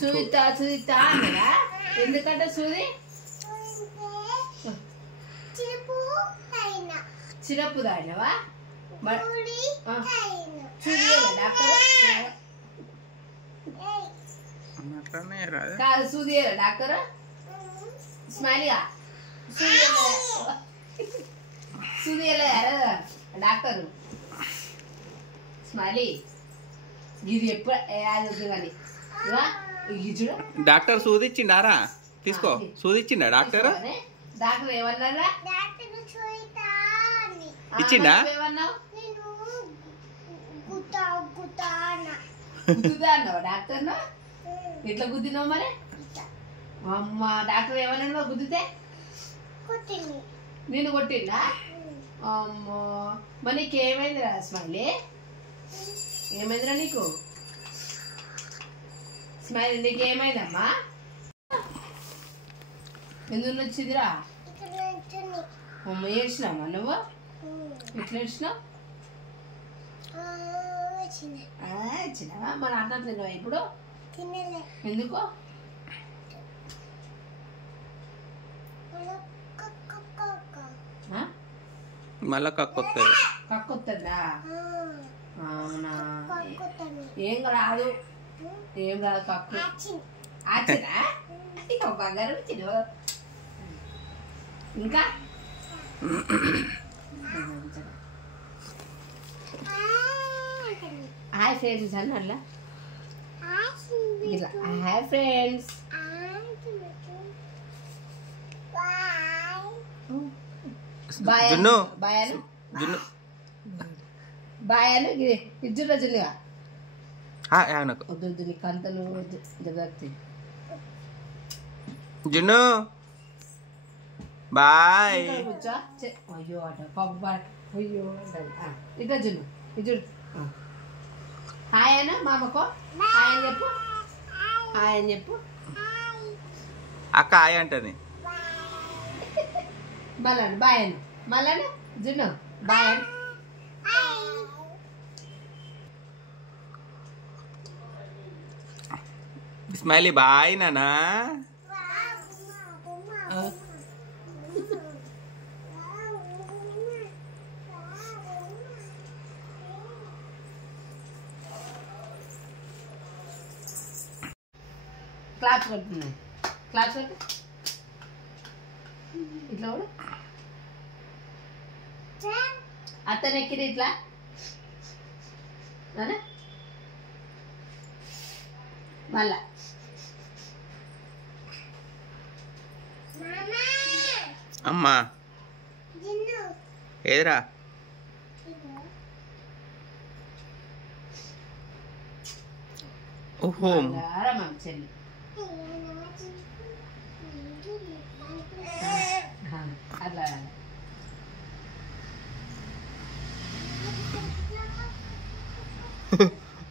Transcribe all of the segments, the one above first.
చూయితా చూయితా అన్నదా? ఎందుకంటే సూది సిరప్ తాగినవా? చూదియలే డాక్టర్? కాదు సూదియలే డాక్టర్? స్మైలీగా సూదియలే డాక్టర్? స్మైలీ ఇది ఎప్పుడు అది కానీ డాక్టర్ సూదిచ్చిండారా? తీసుకో. సూదిచ్చిండా డాక్టర్? డాక్టర్ ఏమన్నారా? ఇచ్చిండా? గుద్దుదా అన్నావా డాక్టర్? ఎట్లా గుద్దినావు మరి? అమ్మ డాక్టర్ ఏమన్నా గుద్దితే నేను కొట్టిందా? అమ్మో మరి నీకేమైందిరా స్మైలీ? ఏమైందిరా నీకు? స్మైల్ నీకేమైందమ్మా? ఎందుకు వచ్చిందిరా? అమ్మ ఏడ్చినావా నువ్వు? ఎట్లా ఏడ్చినావు? వచ్చినావా? మరి అన్నం తిన్నావా ఇప్పుడు? ఎందుకు? మళ్ళా కక్కొస్తుంది. కక్కొస్తుందా? అవునా? ఏం రాదు, ఏం రాదు కక్కు. ఆచినా బంగారం చిన్న. ఇంకా హాయ్ ఫ్రెండ్స్ అని అట్లా ఇట్లా హాయ్ ఫ్రెండ్స్. బాయ్ బాయ్ అను బాయ్ అను ఇజ్జురా జున్నుగా వద్దు వద్దు నీ కంతలు జరుగుతాయి. జున్ను బాయ్. అయ్యో అట పాప అయ్యో ఇట్లా జున్ను ఇజ్జుడు హాయ్ అను మామకో హాయ్ అని చెప్పు. హాయ్ అని చెప్పు. అక్క హాయ్ అంటది. మళ్ళా బాయ్ అను. మళ్ళా జున్ను బాయ్ అను. స్మైలీ బాయ్ నానా. క్లాప్స్ కొడుతున్నాయి. క్లాప్స్ కొట్టు ఇట్లా కూడా అత్తను ఎక్కిరి ఇట్లా మళ్ళా అమ్మా ఏదిరా? ఓహో చెల్లి అట్లా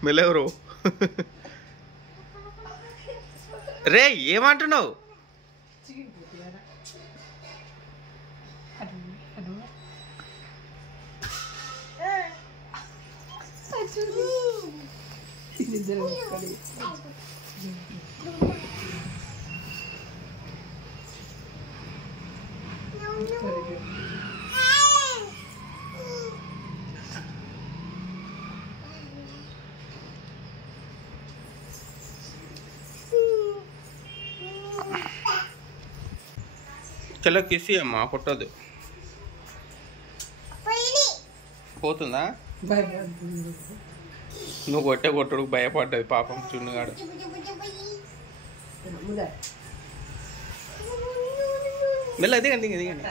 మెల్లెవరు రే ఏమంటున్నావు? చలో కిసి అమ్మా కొట్టదు. పోతుందా? నువ్వు కొట్టే కొట్టుడు భయపడ్డది పాపం చున్నుగాడు. మెల్ల దిగండి దిగండి.